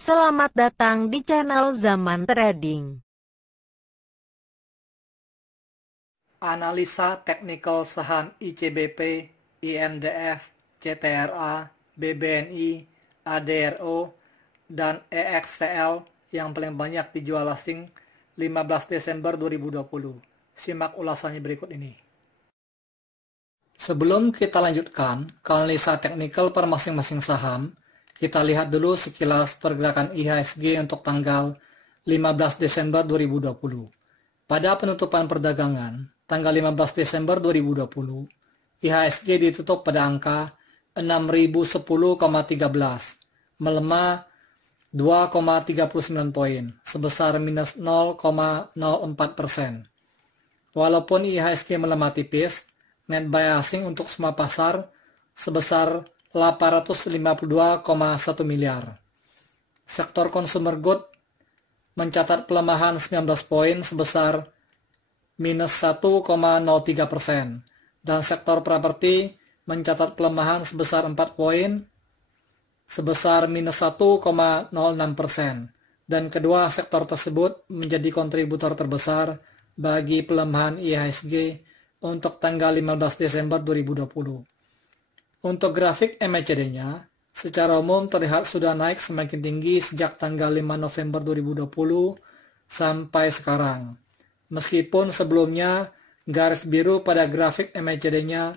Selamat datang di channel Zaman Trading. Analisa teknikal saham ICBP, INDF, CTRA, BBNI, ADRO, dan EXCL yang paling banyak dijual asing 15 Desember 2020. Simak ulasannya berikut ini. Sebelum kita lanjutkan ke analisa teknikal per masing-masing saham, kita lihat dulu sekilas pergerakan IHSG untuk tanggal 15 Desember 2020. Pada penutupan perdagangan, tanggal 15 Desember 2020, IHSG ditutup pada angka 6.010,13, melemah 2,39 poin, sebesar minus 0,04%. Walaupun IHSG melemah tipis, net buy asing untuk semua pasar sebesar 852,1 miliar. Sektor consumer good mencatat pelemahan 19 poin sebesar minus 1,03%, dan sektor properti mencatat pelemahan sebesar 4 poin sebesar minus 1,06%, dan kedua sektor tersebut menjadi kontributor terbesar bagi pelemahan IHSG untuk tanggal 15 Desember 2020. Untuk grafik MACD-nya, secara umum terlihat sudah naik semakin tinggi sejak tanggal 5 November 2020 sampai sekarang. Meskipun sebelumnya garis biru pada grafik MACD-nya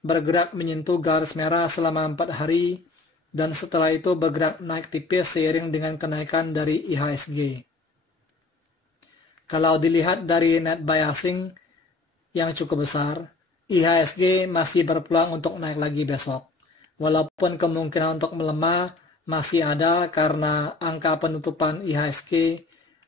bergerak menyentuh garis merah selama 4 hari dan setelah itu bergerak naik tipis seiring dengan kenaikan dari IHSG. Kalau dilihat dari net buy asing yang cukup besar, IHSG masih berpeluang untuk naik lagi besok. Walaupun kemungkinan untuk melemah masih ada karena angka penutupan IHSG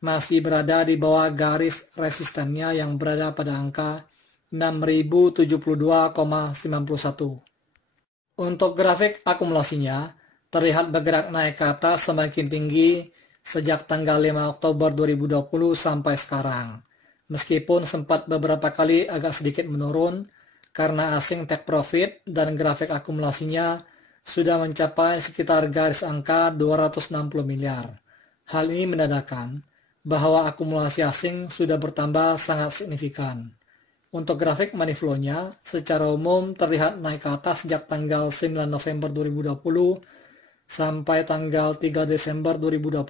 masih berada di bawah garis resistennya yang berada pada angka 6.072,91. Untuk grafik akumulasinya, terlihat bergerak naik ke atas semakin tinggi sejak tanggal 5 Oktober 2020 sampai sekarang. Meskipun sempat beberapa kali agak sedikit menurun, karena asing take profit dan grafik akumulasinya sudah mencapai sekitar garis angka 260 miliar. Hal ini menandakan bahwa akumulasi asing sudah bertambah sangat signifikan. Untuk grafik money flow-nya, secara umum terlihat naik ke atas sejak tanggal 9 November 2020 sampai tanggal 3 Desember 2020.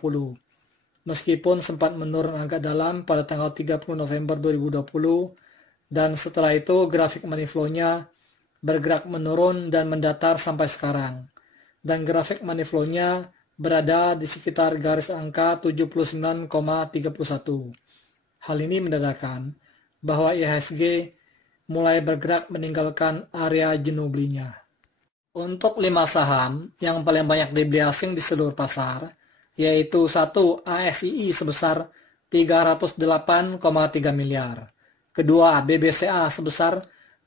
Meskipun sempat menurun agak dalam pada tanggal 30 November 2020, dan setelah itu grafik money flow-nya bergerak menurun dan mendatar sampai sekarang. Dan grafik money flow-nya berada di sekitar garis angka 79,31. Hal ini menandakan bahwa IHSG mulai bergerak meninggalkan area jenuh belinya. Untuk 5 saham yang paling banyak dibeli asing di seluruh pasar, yaitu 1. ASII sebesar 308,3 miliar. Kedua, BBCA sebesar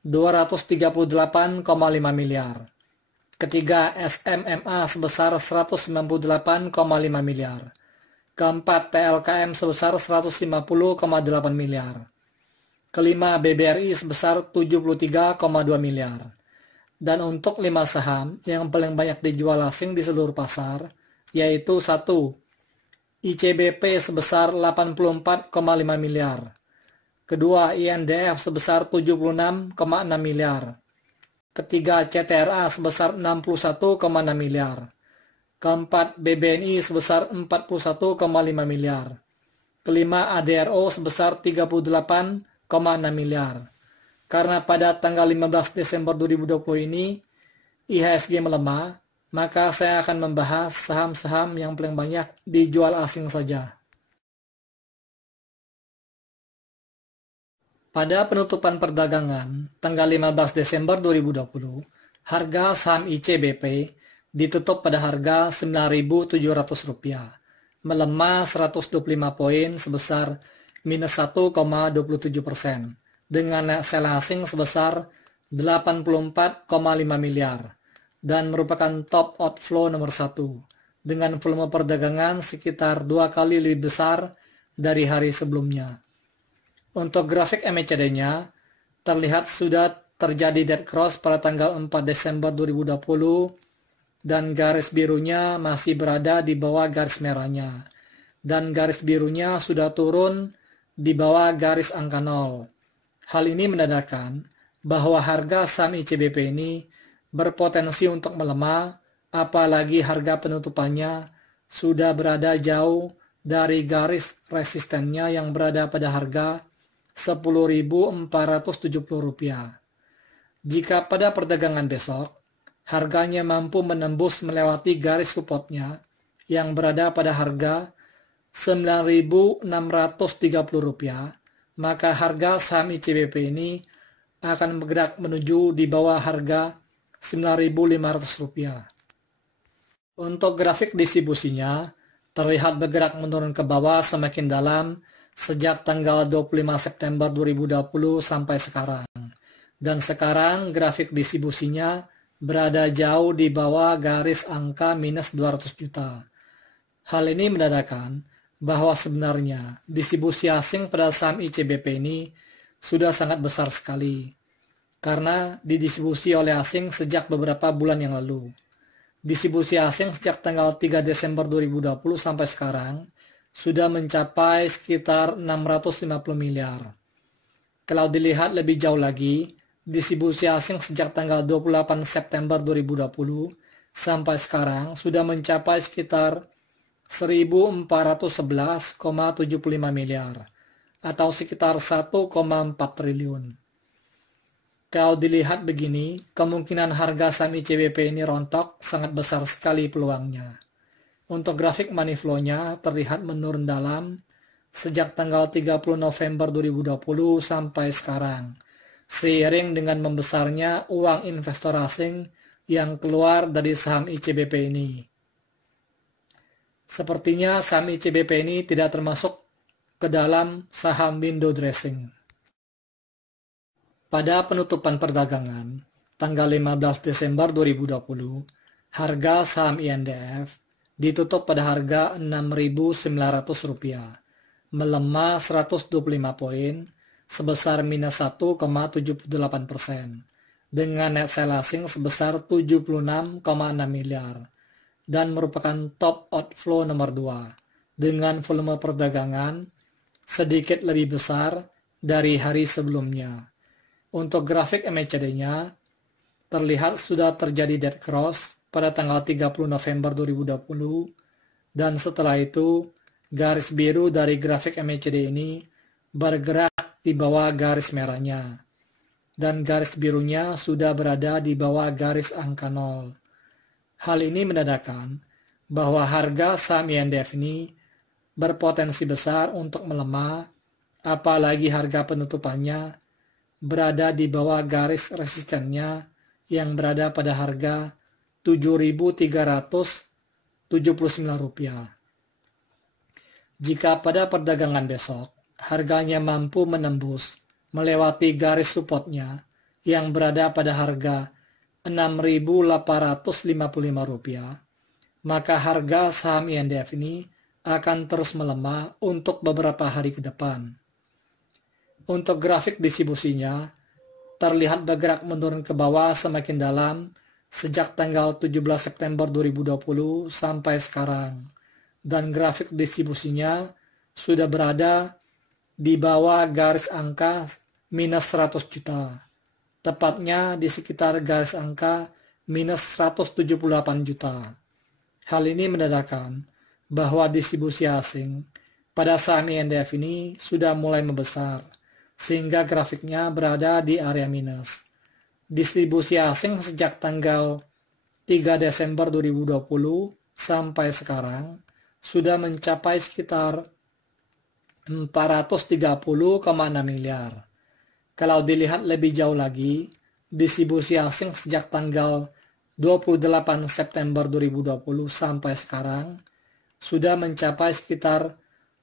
238,5 miliar. Ketiga, SMMA sebesar 198,5 miliar. Keempat, TLKM sebesar 150,8 miliar. Kelima, BBRI sebesar 73,2 miliar. Dan untuk 5 saham yang paling banyak dijual asing di seluruh pasar, yaitu 1. ICBP sebesar 84,5 miliar. Kedua, INDF sebesar 76,6 miliar. Ketiga, CTRA sebesar 61,6 miliar. Keempat, BBNI sebesar 41,5 miliar. Kelima, ADRO sebesar 38,6 miliar. Karena pada tanggal 15 Desember 2020 ini IHSG melemah, maka saya akan membahas saham-saham yang paling banyak dijual asing saja. Pada penutupan perdagangan tanggal 15 Desember 2020, harga saham ICBP ditutup pada harga Rp9.700, melemah 125 poin sebesar minus 1,27%, dengan net sell asing sebesar 84,5 miliar, dan merupakan top outflow nomor 1, dengan volume perdagangan sekitar 2 kali lebih besar dari hari sebelumnya. Untuk grafik MACD-nya, terlihat sudah terjadi dead cross pada tanggal 4 Desember 2020 dan garis birunya masih berada di bawah garis merahnya, dan garis birunya sudah turun di bawah garis angka 0. Hal ini menandakan bahwa harga saham ICBP ini berpotensi untuk melemah, apalagi harga penutupannya sudah berada jauh dari garis resistennya yang berada pada harga Rp10.470. Jika pada perdagangan besok, harganya mampu menembus melewati garis supportnya yang berada pada harga Rp9.630, maka harga saham ICBP ini akan bergerak menuju di bawah harga Rp9.500. Untuk grafik distribusinya, terlihat bergerak menurun ke bawah semakin dalam sejak tanggal 25 September 2020 sampai sekarang. Dan sekarang grafik distribusinya berada jauh di bawah garis angka minus 200 juta. Hal ini menandakan bahwa sebenarnya distribusi asing pada saham ICBP ini sudah sangat besar sekali, karena didistribusi oleh asing sejak beberapa bulan yang lalu. Distribusi asing sejak tanggal 3 Desember 2020 sampai sekarang sudah mencapai sekitar 650 miliar. Kalau dilihat lebih jauh lagi, distribusi asing sejak tanggal 28 September 2020 sampai sekarang sudah mencapai sekitar 1.411,75 miliar atau sekitar 1,4 triliun. Kalau dilihat begini, kemungkinan harga saham ICBP ini rontok sangat besar sekali peluangnya. Untuk grafik money flow-nya terlihat menurun dalam sejak tanggal 30 November 2020 sampai sekarang, seiring dengan membesarnya uang investor asing yang keluar dari saham ICBP ini. Sepertinya saham ICBP ini tidak termasuk ke dalam saham window dressing. Pada penutupan perdagangan, tanggal 15 Desember 2020, harga saham INDF ditutup pada harga Rp6.900, melemah 125 poin, sebesar minus 1,78%, dengan net sell asing sebesar 76,6 miliar, dan merupakan top outflow nomor 2, dengan volume perdagangan sedikit lebih besar dari hari sebelumnya. Untuk grafik MACD-nya, terlihat sudah terjadi dead cross pada tanggal 30 November 2020, dan setelah itu, garis biru dari grafik MACD ini bergerak di bawah garis merahnya, dan garis birunya sudah berada di bawah garis angka 0. Hal ini menandakan bahwa harga saham INDF ini berpotensi besar untuk melemah, apalagi harga penutupannya berada di bawah garis resistennya yang berada pada harga Rp7.379. Jika pada perdagangan besok harganya mampu menembus melewati garis supportnya yang berada pada harga Rp6.855, maka harga saham INDF ini akan terus melemah untuk beberapa hari ke depan. Untuk grafik distribusinya, terlihat bergerak menurun ke bawah semakin dalam sejak tanggal 17 September 2020 sampai sekarang, dan grafik distribusinya sudah berada di bawah garis angka minus 100 juta, tepatnya di sekitar garis angka minus 178 juta. Hal ini menandakan bahwa distribusi asing pada saham INDF ini sudah mulai membesar, sehingga grafiknya berada di area minus. Distribusi asing sejak tanggal 3 Desember 2020 sampai sekarang sudah mencapai sekitar 430,6 miliar. Kalau dilihat lebih jauh lagi, distribusi asing sejak tanggal 28 September 2020 sampai sekarang sudah mencapai sekitar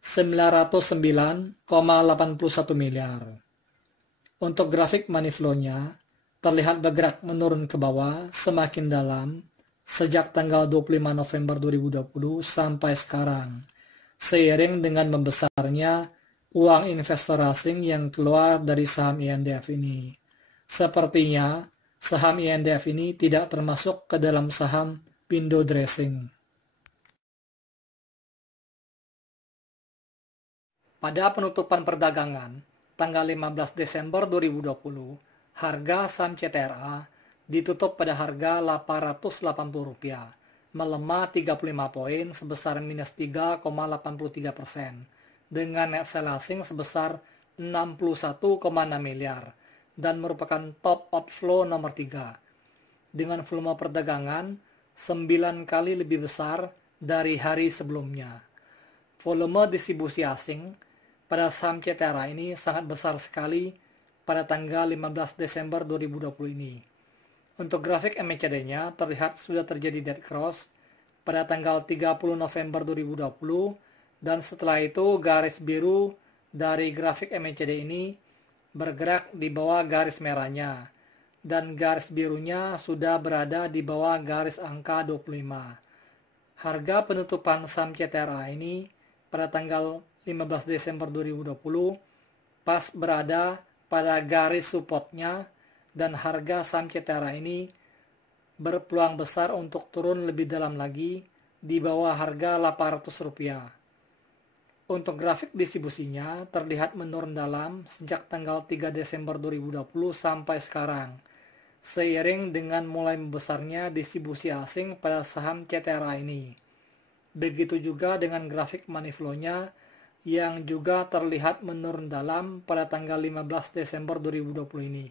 909,81 miliar. Untuk grafik money flow-nya, terlihat bergerak menurun ke bawah semakin dalam sejak tanggal 25 November 2020 sampai sekarang, seiring dengan membesarnya uang investor asing yang keluar dari saham INDF ini. Sepertinya, saham INDF ini tidak termasuk ke dalam saham window dressing. Pada penutupan perdagangan, tanggal 15 Desember 2020, harga saham CTRA ditutup pada harga Rp880, melemah 35 poin sebesar minus 3,83%, dengan net sell asing sebesar 61,6 miliar, dan merupakan top outflow nomor 3, dengan volume perdagangan 9 kali lebih besar dari hari sebelumnya. Volume distribusi asing pada saham CTRA ini sangat besar sekali pada tanggal 15 Desember 2020 ini. Untuk grafik MACD-nya terlihat sudah terjadi dead cross pada tanggal 30 November 2020, dan setelah itu garis biru dari grafik MACD ini bergerak di bawah garis merahnya, dan garis birunya sudah berada di bawah garis angka 25. Harga penutupan saham CTRA ini pada tanggal 15 Desember 2020 pas berada pada garis supportnya, dan harga saham CTRA ini berpeluang besar untuk turun lebih dalam lagi di bawah harga Rp800. Untuk grafik distribusinya terlihat menurun dalam sejak tanggal 3 Desember 2020 sampai sekarang, seiring dengan mulai membesarnya distribusi asing pada saham CTRA ini. Begitu juga dengan grafik money flow-nya yang juga terlihat menurun dalam pada tanggal 15 Desember 2020 ini.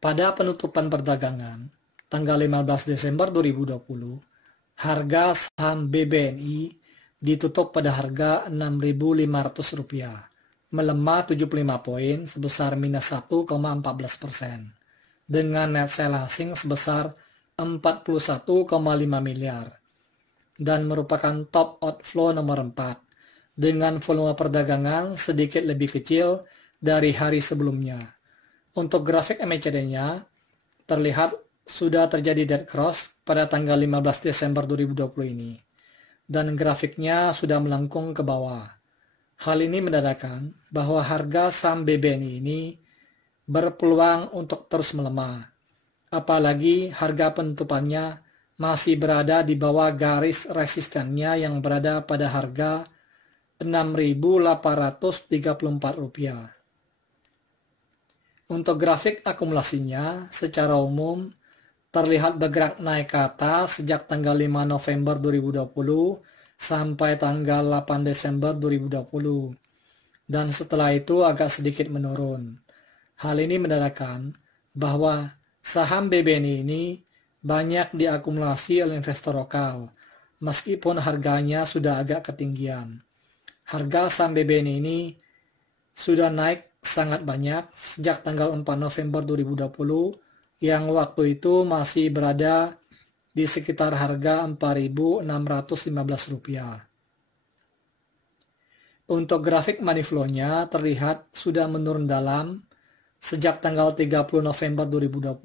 Pada penutupan perdagangan, tanggal 15 Desember 2020, harga saham BBNI ditutup pada harga Rp6.500, melemah 75 poin sebesar minus 1,14%, dengan net sell asing sebesar 41,5 miliar, dan merupakan top outflow nomor 4, dengan volume perdagangan sedikit lebih kecil dari hari sebelumnya. Untuk grafik MACD-nya terlihat sudah terjadi dead cross pada tanggal 15 Desember 2020 ini, dan grafiknya sudah melengkung ke bawah. Hal ini menandakan bahwa harga saham BBNI ini berpeluang untuk terus melemah, apalagi harga penutupannya masih berada di bawah garis resistennya yang berada pada harga Rp6.834. Untuk grafik akumulasinya secara umum terlihat bergerak naik ke atas sejak tanggal 5 November 2020 sampai tanggal 8 Desember 2020, dan setelah itu agak sedikit menurun. Hal ini menandakan bahwa saham BBNI ini banyak diakumulasi oleh investor lokal, meskipun harganya sudah agak ketinggian. Harga saham BBNI ini sudah naik sangat banyak sejak tanggal 4 November 2020, yang waktu itu masih berada di sekitar harga Rp4.615. Untuk grafik money flow-nya terlihat sudah menurun dalam sejak tanggal 30 November 2020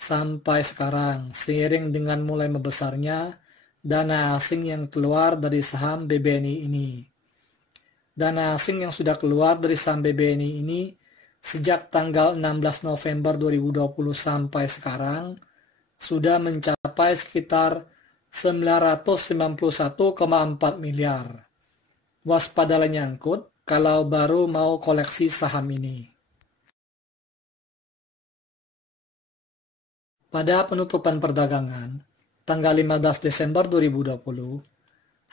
sampai sekarang, seiring dengan mulai membesarnya dana asing yang keluar dari saham BBNI ini. Dana asing yang sudah keluar dari saham BBNI ini sejak tanggal 16 November 2020 sampai sekarang sudah mencapai sekitar 991,4 miliar. Waspadalah nyangkut kalau baru mau koleksi saham ini. Pada penutupan perdagangan, tanggal 15 Desember 2020,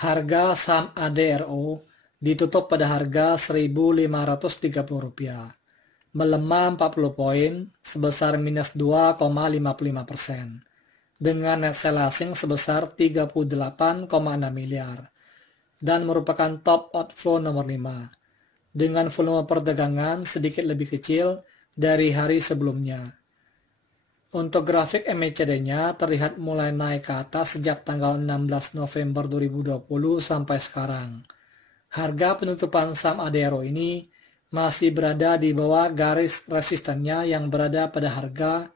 harga saham ADRO ditutup pada harga Rp1.530, melemah 40 poin sebesar minus 2,55%, dengan net sell asing sebesar 38,6 miliar, dan merupakan top outflow nomor 5, dengan volume perdagangan sedikit lebih kecil dari hari sebelumnya. Untuk grafik MACD-nya terlihat mulai naik ke atas sejak tanggal 16 November 2020 sampai sekarang. Harga penutupan saham ADRO ini masih berada di bawah garis resistennya yang berada pada harga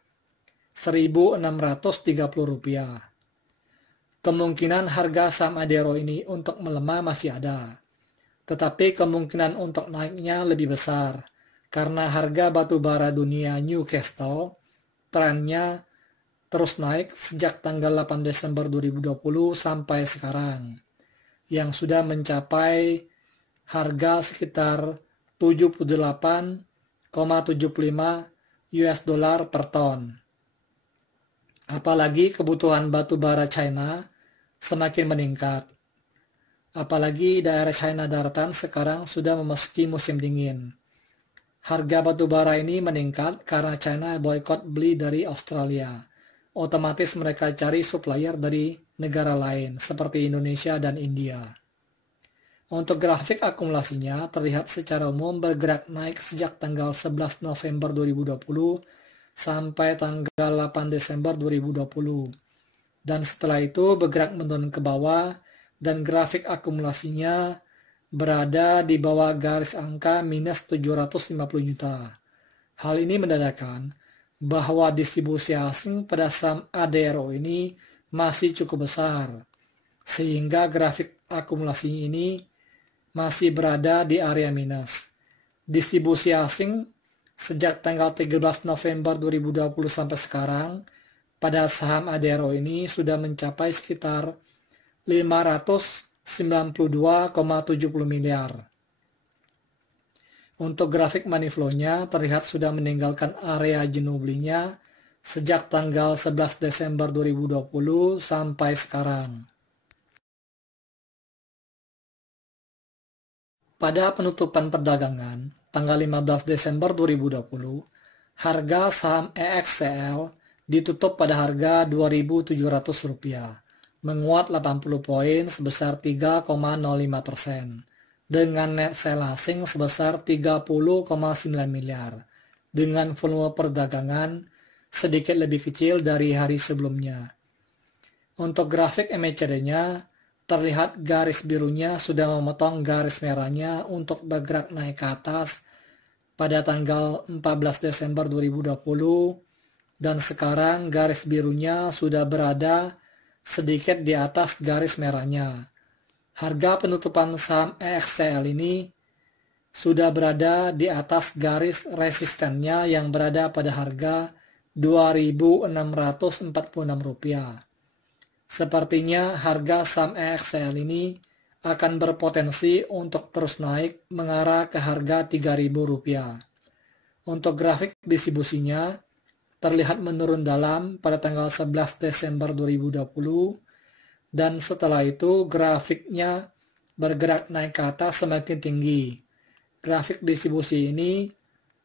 Rp1.630. Kemungkinan harga saham ADRO ini untuk melemah masih ada, tetapi kemungkinan untuk naiknya lebih besar karena harga batu bara dunia Newcastle trennya terus naik sejak tanggal 8 Desember 2020 sampai sekarang, yang sudah mencapai harga sekitar 78,75 US dollar per ton. Apalagi kebutuhan batu bara China semakin meningkat. Apalagi daerah China daratan sekarang sudah memasuki musim dingin. Harga batu bara ini meningkat karena China boykot beli dari Australia. Otomatis mereka cari supplier dari negara lain seperti Indonesia dan India. Untuk grafik akumulasinya terlihat secara umum bergerak naik sejak tanggal 11 November 2020 sampai tanggal 8 Desember 2020. Dan setelah itu bergerak menurun ke bawah dan grafik akumulasinya berada di bawah garis angka minus 750 juta. Hal ini menandakan bahwa distribusi asing pada saham ADRO ini masih cukup besar, sehingga grafik akumulasi ini masih berada di area minus. Distribusi asing sejak tanggal 13 November 2020 sampai sekarang pada saham ADRO ini sudah mencapai sekitar 592,70 miliar. Untuk grafik money flow-nya terlihat sudah meninggalkan area jenuh belinya sejak tanggal 11 Desember 2020 sampai sekarang. Pada penutupan perdagangan tanggal 15 Desember 2020, harga saham EXCL ditutup pada harga Rp2.700, menguat 80 poin sebesar 3,05%, dengan net sell asing sebesar 30,9 miliar, dengan volume perdagangan sedikit lebih kecil dari hari sebelumnya. Untuk grafik MACD-nya, terlihat garis birunya sudah memotong garis merahnya untuk bergerak naik ke atas pada tanggal 14 Desember 2020 dan sekarang garis birunya sudah berada sedikit di atas garis merahnya. Harga penutupan saham EXCL ini sudah berada di atas garis resistennya yang berada pada harga Rp2.646. Sepertinya harga saham EXCL ini akan berpotensi untuk terus naik mengarah ke harga Rp3.000. Untuk grafik distribusinya terlihat menurun dalam pada tanggal 11 Desember 2020 dan setelah itu grafiknya bergerak naik ke atas semakin tinggi. Grafik distribusi ini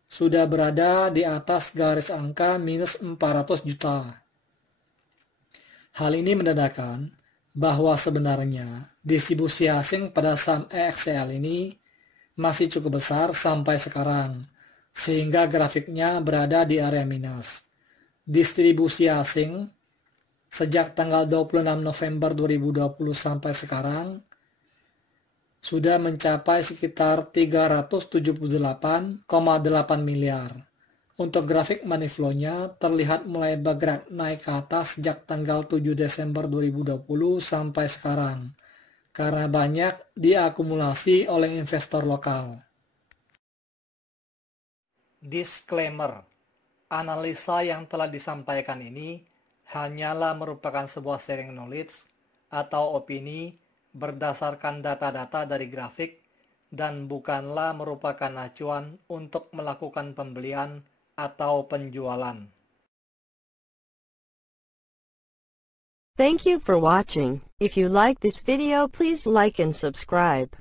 sudah berada di atas garis angka minus 400 juta. Hal ini menandakan bahwa sebenarnya distribusi asing pada saham EXCL ini masih cukup besar sampai sekarang, sehingga grafiknya berada di area minus. Distribusi asing sejak tanggal 26 November 2020 sampai sekarang sudah mencapai sekitar 378,8 miliar. Untuk grafik money flow-nya terlihat mulai bergerak naik ke atas sejak tanggal 7 Desember 2020 sampai sekarang, karena banyak diakumulasi oleh investor lokal. Disclaimer, analisa yang telah disampaikan ini hanyalah merupakan sebuah sharing knowledge atau opini berdasarkan data-data dari grafik dan bukanlah merupakan acuan untuk melakukan pembelian atau penjualan. Thank you for watching. If you like this video, please like and subscribe.